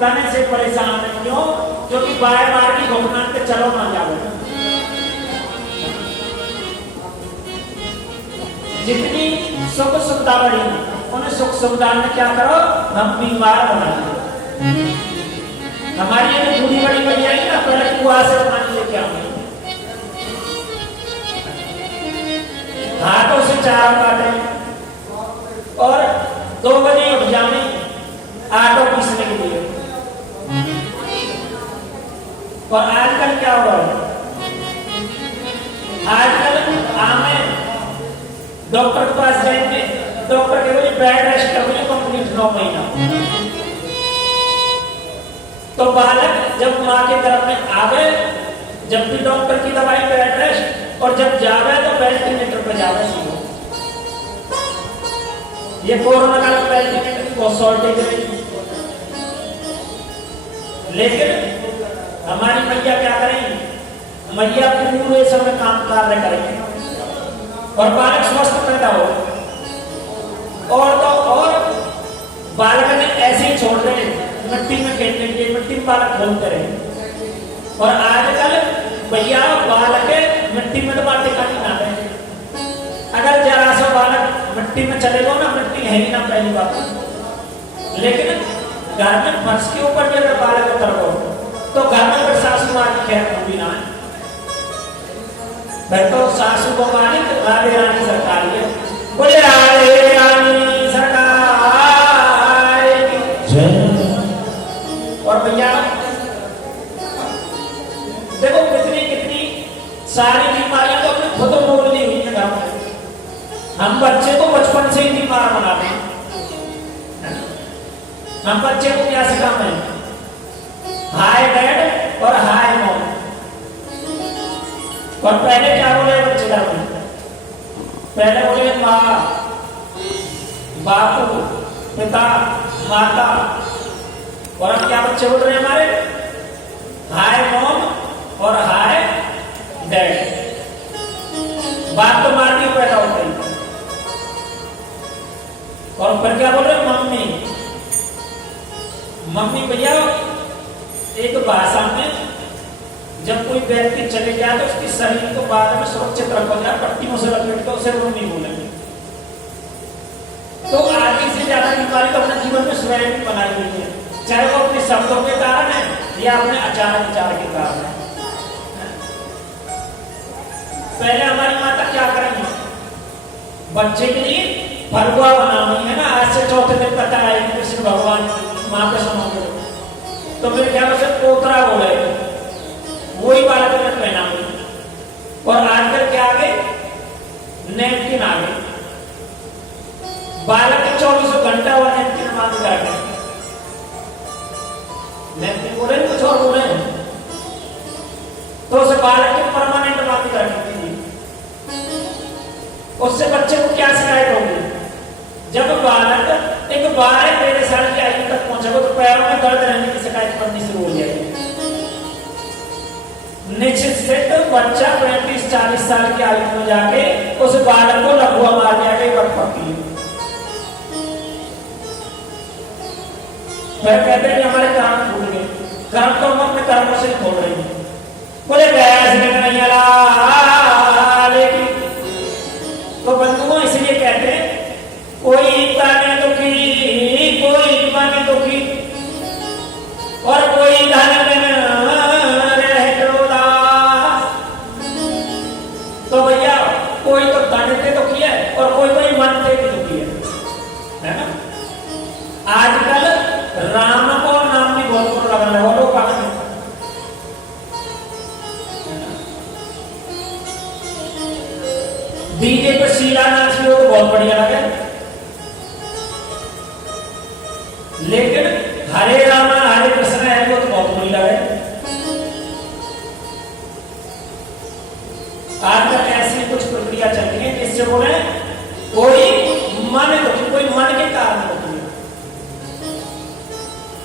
तने से परेशान है। क्यों? क्योंकि बार बार की घुटना के चलो ना जाओ। जितनी सुख सुविधा बढ़ी उन्हें सुख सुविधा में क्या करो, हम बीमार बना दो। हमारी ये बूढ़ी बड़ी भैया ही ना पहले कुआ से पानी लेके आओ, हाथों से चारा काटे और 2 बजे उठ जाने आटो पीसने के लिए। और आजकल क्या हो रहा है? आजकल हमें डॉक्टर के पास जाएंगे, डॉक्टर के बोले बेड रेस्ट करोगे कंप्लीट 9 महीना। तो बालक जब माँ के गर्भ में आवे, जब भी डॉक्टर की दवाई बेड रेस्ट, और जब जावे तो वेंटिलेटर पे जावे। ये कोरोना काल में वेंटिलेटर की बहुत शॉर्टेज रही, लेकिन हमारी मैया क्या करेंगी? मैया पूरे समय काम कार्य करेंगे और बालक स्वस्थ पैदा हो। और तो और बालक ने ऐसे ही छोड़ रहे मिट्टी में खेलने के लिए, मिट्टी में बालक घूमते रहे। और आजकल भैया बालक मिट्टी में तो बातें काटी ना रहे। अगर जरा सा बालक मिट्टी में चले गो ना, मिट्टी है ही ना पहली बात। लेकिन घर में फर्श के ऊपर भी अगर बालक उतर गो तो घर में फिर सासू माँ की खैर भी ना है। फिर तो सासू को मालिक राधे रानी सरकार है। बोले राधे रानी सरकार की जय। और भैया देखो कितनी कितनी सारी बीमारियां तो अपने खुद मोल ली हुई है घर में। हम बच्चे को बचपन से ही बीमार बनाते हैं। हम बच्चे को क्या सिखाते हैं? हाय डैड और हाय मॉम। और पहले क्या बोले बच्चे घर में? पहले बोले माँ, बापू, पिता, माता। और अब क्या बच्चे बोल रहे हैं हमारे? हाय मॉम और हाय डैड। बात तो मार के पैदा हो गई। और फिर क्या बोल रहे हैं? मम्मी। मम्मी भैया एक भाषा में जब कोई व्यक्ति चले गया तो उसके शरीर को बाद में सुरक्षित रखा जाए, पट्टियों से लपेट कर उसे मम्मी बोलेंगे। तो आगे से ज्यादा बीमारी तो अपने जीवन में स्वयं भी बनाई हुई है, चाहे वो अपने शब्दों के कारण है या अपने अचानक विचार के कारण है। पहले हमारी माता क्या करेंगी? बच्चे के लिए फलुआ बनानी है ना, आज से चौथे दिन पता है कृष्ण भगवान माँ के समाओगे तो फिर क्या बस पोतरा बोले, वही बालक ने पहना हुई। और आजकल क्या आ गए? नैपकिन आ गए। बालक के 24 घंटा हुआ नैपकिन मांग जाए। नैपकिन बोले कुछ और बोले तो उसे बालक के परमानेंट मांग जाती थी। उससे बच्चे को क्या शिकायत होगी? जब बालक एक 12-13 साल की आयु तक पहुंचेगा तो पैरों में दर्द रहने की शिकायत करनी शुरू हो जाएगी। निश्चित से तो बच्चा 35-40 साल की आयु में जाके उस बालक को लकवा मार जाएगा। पक्की फिर कहते हैं कि हमारे कर्म फूट गए। कर्म तो हम अपने कर्मों से खोल रहे हैं। बोले तो बंधुओं इसलिए कहते हैं कोई ताने दुखी, कोई माने दुखी और कोई धन में रह उदास। तो भैया कोई तो धन के दुखी है और कोई मन से भी दुखी है ना। आजकल राम को नाम भी बहुत लगना है, वो लोग डीजे पर शीला नाच लो तो बहुत बढ़िया लगे, लेकिन हरे रामा हरे कृष्ण है वो तो बहुत बुरी लगे। आजकल ऐसी कुछ प्रक्रिया चल रही है जिससे बोले कोई मन दुखी, कोई मन के कारण दुखी है।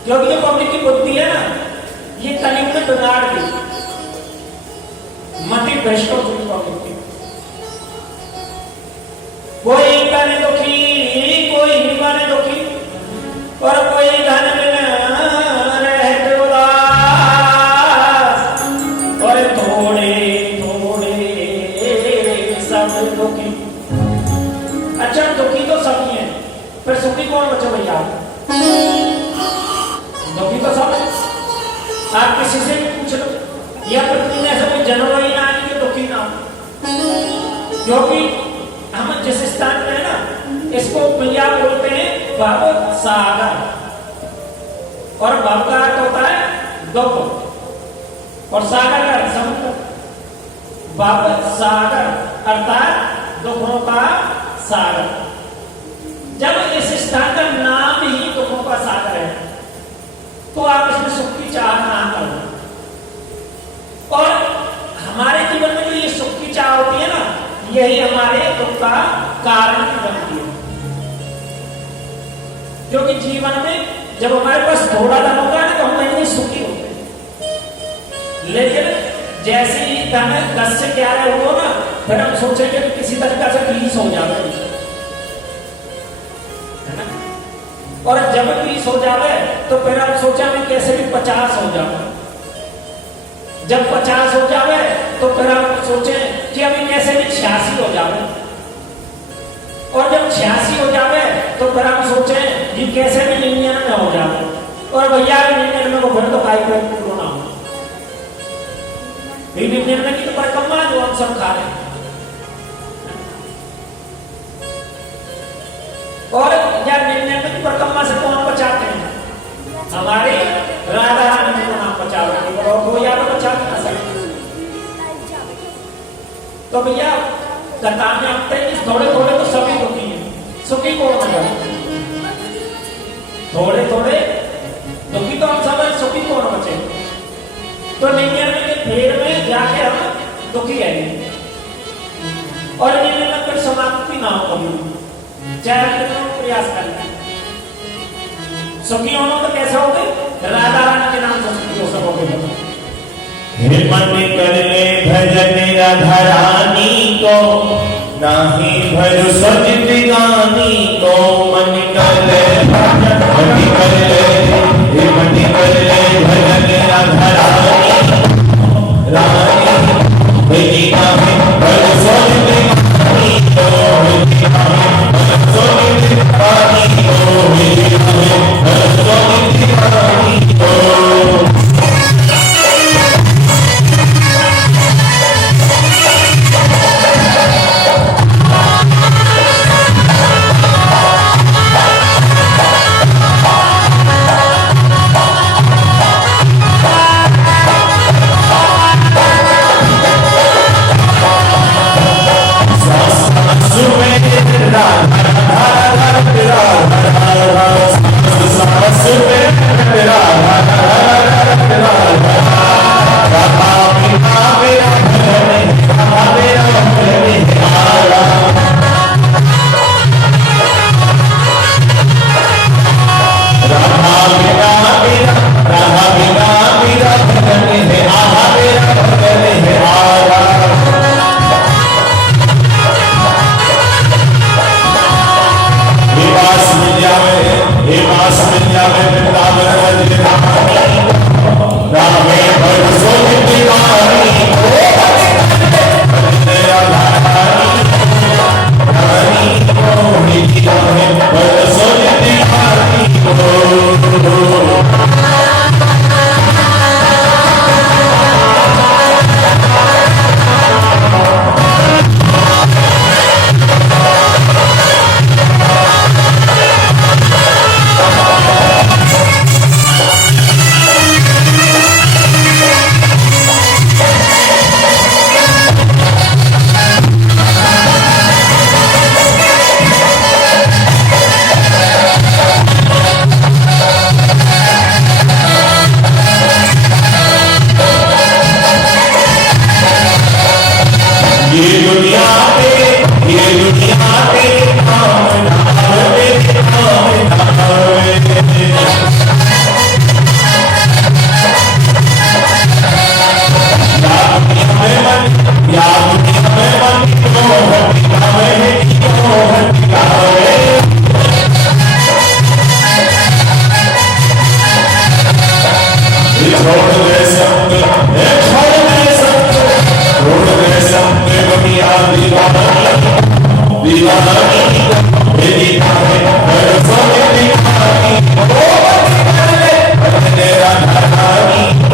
क्योंकि जो पब्लिक की बुद्धि है ना, ये कलयुग में बिगाड़ दी, मति भ्रष्ट हो चुकी पब्लिक की। कोई तन दुखी, कोई मन दुखी और कोई धन में आप किसी से भी पूछ लो, यह पृथ्वी में ऐसा कोई जानवर ही ना है कि दुखी ना हो। क्योंकि हम जिस स्थान में है ना, इसको मैया बोलते हैं भव सागर, और भव का अर्थ होता है दुख और सागर का अर्थ समुद्र। भव सागर अर्थात दुखों का सागर। जब इस स्थान का नाम ही दुखों का सागर है, तो आप इसमें सुख की चाह ना करो। और हमारे जीवन में जो ये सुख की चाह होती है ना, यही हमारे दुख का कारण भी बनती है। क्योंकि जीवन में जब हमारे पास थोड़ा धन होगा ना, तो हम कहीं सुखी होते हैं। लेकिन जैसे ही धन 10 से 11 हो ना, फिर हम सोचेंगे कि किसी तरीका से 20 हो जाए, और जब 20 हो जाए तो फिर हम सोचा मैं कैसे भी 50 हो जाए। जब 50 हो जाए तो फिर हम सोचे कि अभी कैसे भी 86 हो जाए, और जब 86 हो जाए तो फिर हम सोचे कि कैसे भी 99 हो जाए, और भैया 99 को फिर तो काई कोई पूरा हो। 99 की तो परिक्रमा जो हम सब खा रहे हैं। और या 99 की परिक्रमा से कौन बचाते हैं? हमारे राधा रानी को नाम बचा रहे हैं, और वो या तो बचा नहीं सकते। तो भैया कथा में आते हैं कि थोड़े थोड़े तो सभी दुखी हैं, सुखी कौन है? थोड़े थोड़े दुखी तो हम सब, सुखी कौन बचे? तो 99 के फेर में जाके हम दुखी है, और 99 फिर समाप्ति ना हो कभी, चाहे कितना प्रयास करना। सुखी होना तो कैसा हो गए? राधा रानी के नाम से सुखी हो सकोगे। हे मन कर ले भजन राधा रानी को, नाही भज सजित गानी को। मन कर ले भजन, मन कर ले, हे मन कर ले भजन राधा रानी, रानी हे नाही भज सजित गानी को, हे नाही भज सजित गानी को, हे नाही भज सजित गानी को।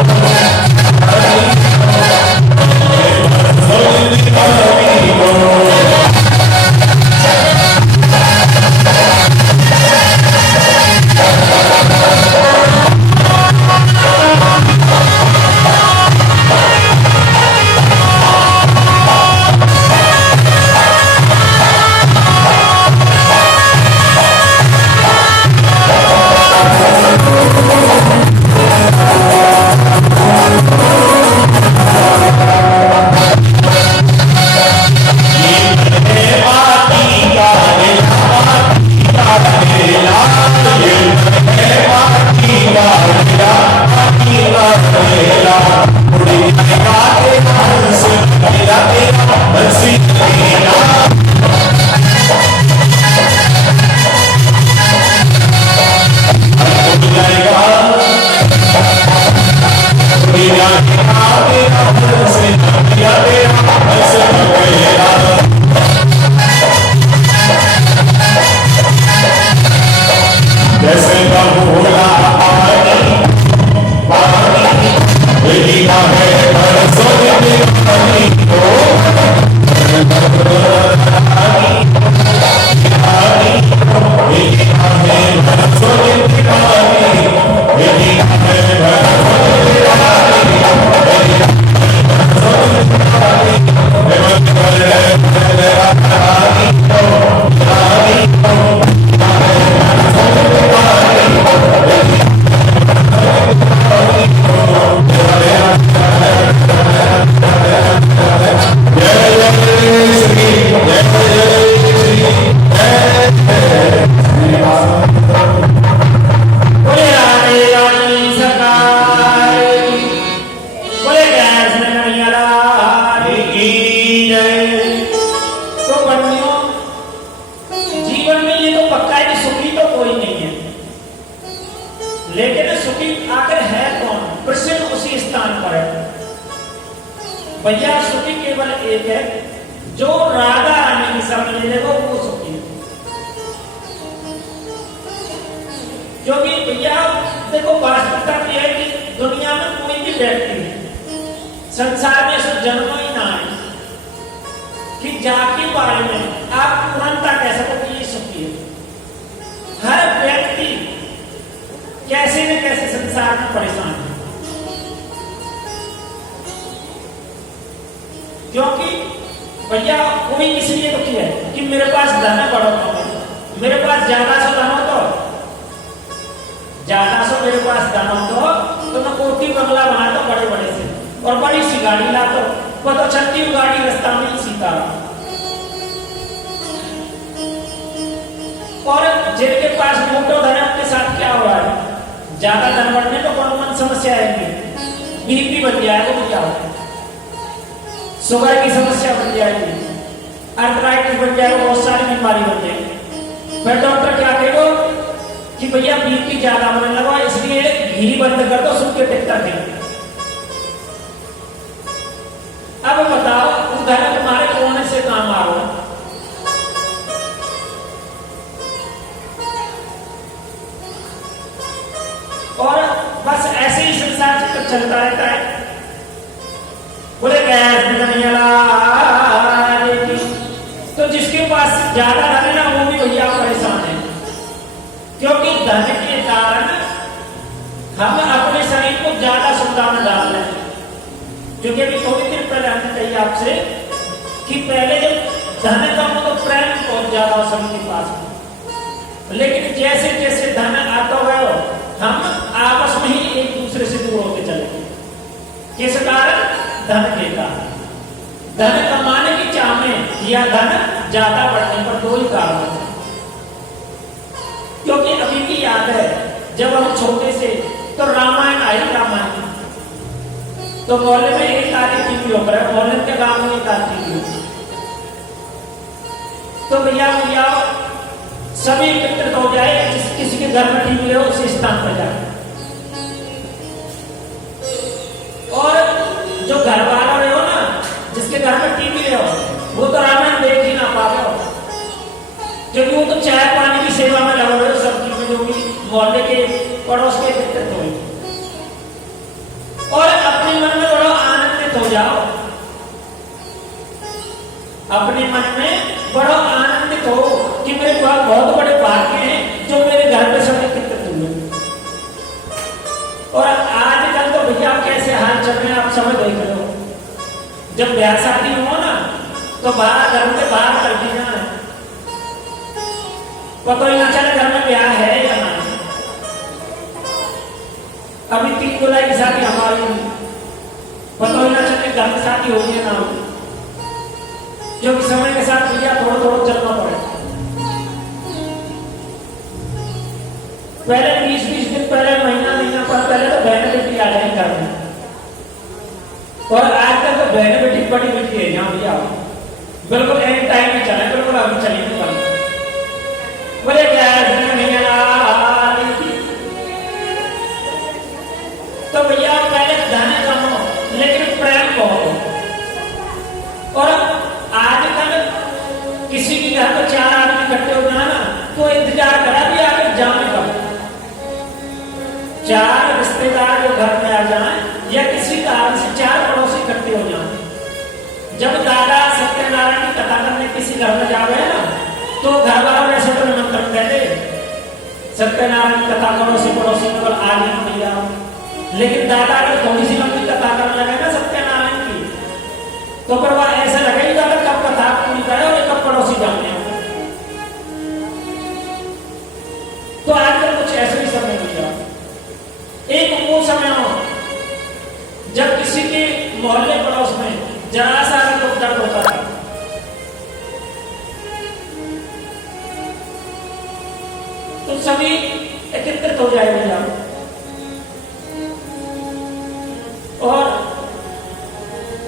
Oh, लेकिन सुखी आखिर है कौन? प्रश्न उसी स्थान पर है। भैया सुखी केवल एक है, जो राधा रानी की शरण ले लेगा वो सुखी है। क्योंकि भैया देखो वास्तविकता यह है कि दुनिया में कोई भी व्यक्ति संसार में से जन्म ही ना आए कि जाके बारे में आप तुरंत कह सको कि ये सुखी है। हर व्यक्ति कैसे न कैसे संसार में परेशान है, क्योंकि भैया कोई इसलिए दुखी है कि मेरे पास धन है बड़ा कम, मेरे पास ज्यादा से धन हो तो मेरे पास धन हो तो मैं कोठी बंगला बनाता बड़े बड़े से और बड़ी सी गाड़ी लाता, पता चलती हूँ गाड़ी रास्ता में ही सीता। और जिनके पास मोटो धन है उनके साथ क्या हो रहा है? ज्यादा धन बढ़ने तो कौन समस्या आएगी, बीपी बन जाएगा, वो क्या होगा, शुगर की समस्या बन जाएगी, आर्थराइटिस बन जाएगा, बहुत सारी बीमारी बन जाएगी। फिर डॉक्टर क्या कहेगा कि भैया बीपी ज्यादा होने लगा इसलिए घी बंद कर दो, सुन के टिकता नहीं। अब बताओ उधर तुम्हारे कौन से काम आ रहा है? और बस ऐसे ही संसार चलता रहता है। बोले तो जिसके पास ज्यादा धन है ना वो भी भैया परेशान है, क्योंकि धन के कारण हम अपने शरीर को ज्यादा सुविधा में डाल रहे हैं। क्योंकि अभी थोड़ी देर पहले हमने कही आपसे कि पहले जब धन कम हो तो प्रेम बहुत ज्यादा हो सभी के पास, लेकिन जैसे जैसे धन आता गया हम आपस में ही एक दूसरे से दूर होते चले। किस कारण? धन के कारण। धन कमाने की चाह में या धन ज्यादा बढ़ने पर दो ही कारण है। क्योंकि अभी भी याद है जब हम छोटे से तो रामायण आई, रामायण तो मोहल्ले में एक आधी टीवी होकर है, मोहल्ले के गांव में एक आधी टीवी, तो भैया भैया सभी एकत्रित हो जाए, जिस किसी के घर में टीवी हो उसी स्थान पर जाए। और जो घर वाला रहे हो ना, जिसके घर में टीवी रहे हो, वो तो रामायण देख ही ना पावे हो, क्योंकि वो तो चाय पानी की सेवा में लगे हुए, सब चीजें जो भी मोहल्ले के पड़ोस के एकत्रित हो। और अपने मन में बड़ा आनंदित हो जाओ, अपने मन में बड़ा आनंदित हो कि मेरे पास बहुत बड़े भाग्य हैं जो मेरे घर पे सब एकत्रित हुए। और आजकल तो भैया कैसे हाल चल रहे हैं आप सब देख रहे हो। जब ब्याह शादी हो ना तो बाहर घर के बाहर कर दी जाए, पता ही ना चले घर में ब्याह है या नहीं। अभी 3 जुलाई की शादी हमारी, पता ही ना चले घर में शादी होगी या ना होगी, जो कि समय के साथ भैया थोड़ा थोड़ा चलना पड़े। पहले 20-20 दिन पहले, महीना पहले तो बहन बेटी आ जाए घर में, और आजकल तो बहन बेटी बड़ी बेटी है जहां भैया बिल्कुल एंड टाइम में चले, बिल्कुल अभी चलेंगे वाले। बोले क्या तो भैया पहले धन कम हो लेकिन प्रेम बहुत हो। और आजकल किसी के घर पर 4 आदमी इकट्ठे हो जाए ना तो इंतजार करा भी आगे जाने का, 4 रिश्तेदार जो घर में आ जाए या किसी कारण से 4 पड़ोसी इकट्ठे हो जाए। जब दादा सत्यनारायण की कथा करने किसी घर में जावे ना तो घर वालों ऐसे तो निमंत्रण देते, सत्यनारायण की कथा पड़ोसी पड़ोसी केवल आगे भैया। लेकिन दादा अगर थोड़ी सी लंबी कथा करने लगे ना सत्यनारायण की तो फिर वह ऐसा लगे दादा कब कथा पूरी करे और कब पड़ोसी जाने। तो आजकल कुछ ऐसे ही समय मिला, एक वो समय हो जब किसी के मोहल्ले पड़ोस में जरा सा दुख दर्द होता था तो सभी एकत्रित हो जाएंगे और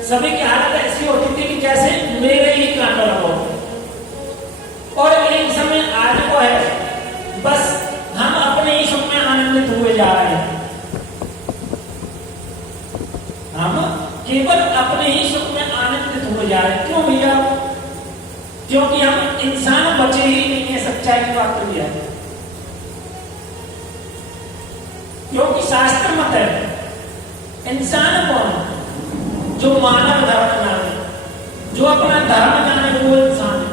सभी की हालत ऐसी होती थी कि जैसे मेरे ही कांटा लगा। और एक समय आज को है बस हम अपने ही सुख में आनंदित हुए जा रहे हैं। इसका मत है इंसान कौन, जो मानव धर्म जाने, जो अपना धर्म जाने, वो इंसान है।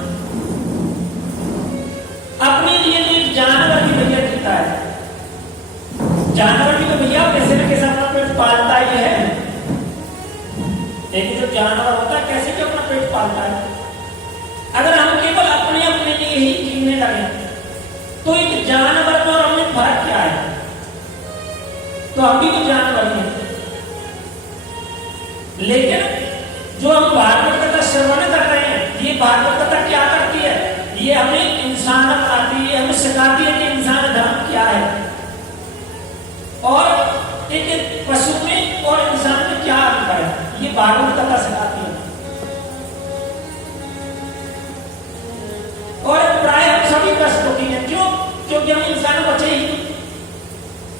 अपने लिए एक जानवर भी भैया जीता है, जानवर भी तो भैया कैसे न कैसे अपना पेट पालता ही है। एक जो जानवर होता है कैसे कि अपना पेट पालता है। अगर हम केवल अपने अपने लिए ही जीने लगे तो एक जानवर में और हमें फर्क क्या है? तो हम भी तो जानवर ही हैं। लेकिन जो हम भागवत कथा श्रवण कर रहे हैं, ये भागवत कथा क्या करती है? ये हमें इंसान बनाती है, हमें सिखाती है कि इंसान धर्म क्या है और एक पशु में और इंसान में क्या अंतर है। ये भागवत कथा सिखाती है। और प्राय हम सभी ग्रस्त होती हैं। क्यों? क्योंकि हम इंसान बचे ही।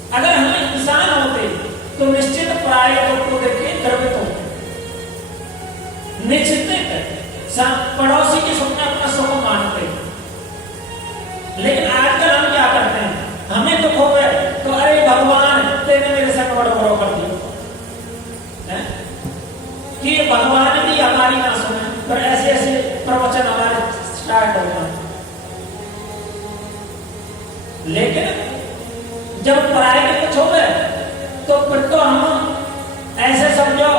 अगर हम इंसान होते तो निश्चित प्राय को देख के गर्वित होते, निश्चित पड़ोसी के सुख में अपना सुख मानते। लेकिन आजकल हम क्या करते हैं? हमें दुख हो गए तो अरे भगवान तेने मेरे साथ बड़ो कर दिया कि भगवान भी हमारी ना सुने, पर ऐसे ऐसे प्रवचन हमारे स्टार्ट हो गए। लेकिन जब पराये के कुछ हो गए तो फिर तो हम ऐसे समझो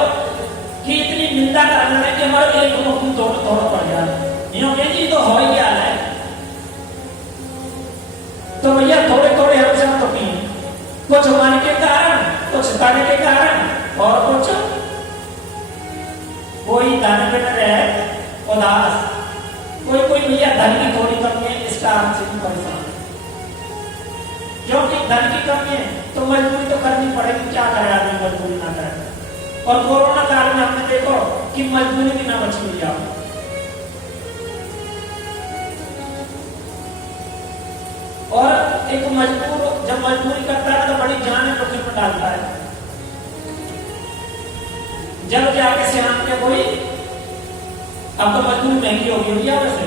कि इतनी निंदा करना है कि हमारे एक मुख थोड़ा पड़ जाए। यूं जी तो हो ही हाल है। तो भैया थोड़े थोड़े हमसे हम तो पिए, कुछ मन के कारण, कुछ तन के कारण, और कुछ कोई धन में न रहे उदास, कोई कोई भैया धन की थोड़ी कमी है, इसका हमसे भी परेशान। क्योंकि धन की कमी है तो मजबूरी तो करनी पड़ेगी, क्या करे आदमी मजबूरी ना करे। और कोरोना काल में हमने देखो कि मजबूरी भी ना बची हुई आप। और एक मजबूर जब मजबूरी करता है तो बड़ी जान जोखिम में डालता है। जब जाके श्याम के कोई अब तो मजदूरी महंगी होगी भैया वैसे,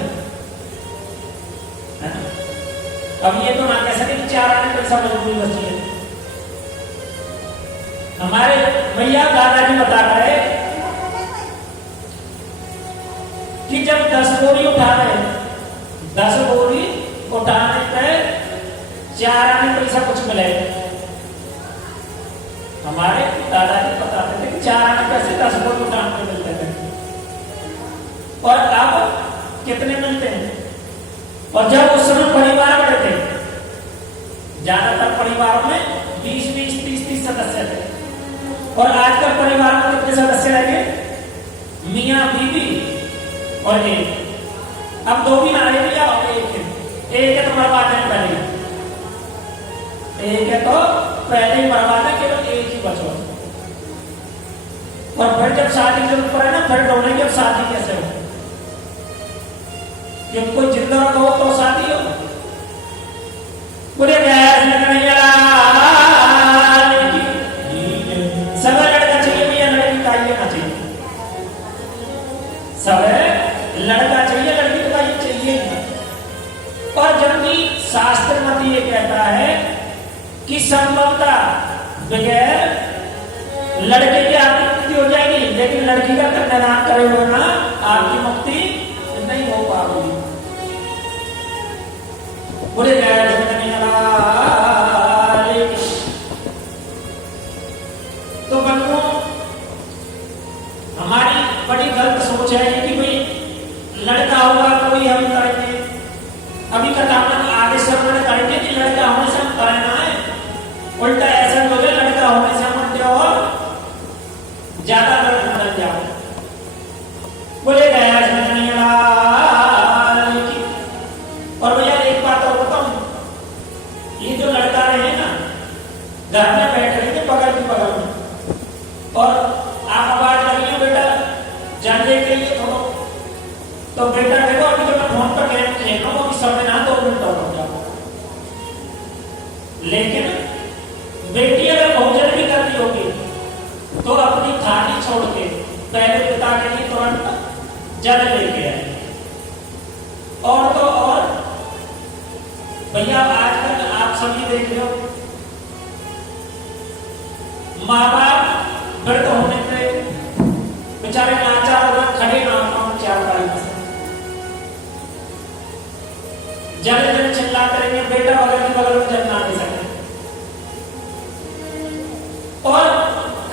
अब ये तो ना कह सके कि 4 आने पैसा मजदूरी बची है। हमारे भैया दादाजी बता रहे कि जब 10 बोरी उठा रहे, 10 बोरी उठाने पे 4 आने पैसा कुछ मिले। हमारे दादाजी बताते थे कि 4 आने पैसे 10 बोरी उठाने पे मिलते थे। और अब कितने मिलते हैं? और जब उस समय परिवार बड़े थे, ज्यादातर परिवारों में 20-20, 30-30 सदस्य थे। और आजकल परिवार में कितने सदस्य रह गए? मियाँ बीवी और एक। अब 2 भी ना रहे भैया, एक है तो बर्बाद है पहले, एक है तो पहले ही बर्बाद है, केवल एक ही बचो। और फिर जब शादी जरूरत पड़े ना, फिर ढूंढेंगे अब शादी कैसे हो। जब कोई जिंदा हो तो शादी हो। पूरे सब लड़का चाहिए भैया, लड़की का ये ना चाहिए। सब लड़का चाहिए, लड़की का ये चाहिए। और जबकि शास्त्र मत ये कहता है कि संभवतः बगैर लड़के की आपकी मुक्ति हो जाएगी, लेकिन लड़की का कन्यादान करे हुए ना आपकी मुक्ति नहीं हो पाएगी। बोले तो बंधुओं, हमारी बड़ी गलत सोच है कि भाई लड़का होगा तो ही हम करेंगे। अभी कथा में आगे श्रवण करेंगे कि लड़का होने से हम करना है, उल्टा ऐसा हो गया लड़का होने से हम और ज्यादा गलत बदल जाओ। बोले गया और भैया एक बात और बताऊं, ये जो लड़का रहे ना घर में बैठ रहे थे बगल की बगल में, और आप आवाज लगी बेटा जानने के लिए थोड़ा, तो बेटा देखो अभी तो मैं फोन पर गेम खेल रहा हूँ, अभी समय ना 2 मिनट और हो जाओ। लेकिन बेटी अगर भोजन भी करती होगी तो अपनी थाली छोड़ के पहले पिता के लिए तुरंत जल लेके आए। और तो और भैया आजकल आप सभी देख लो माँ बाप वृद्ध होने पे बेचारे लाचार हो गए, खड़े ना पाओ चार बारी जल जल चिल्लाते रहेंगे, बेटा बगल के बगल में जल ना दे सके। और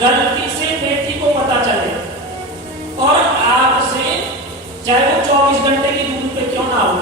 गलती से बेटी को पता चले और आपसे चाहे वो 24 घंटे की दूरी पे क्यों ना हो,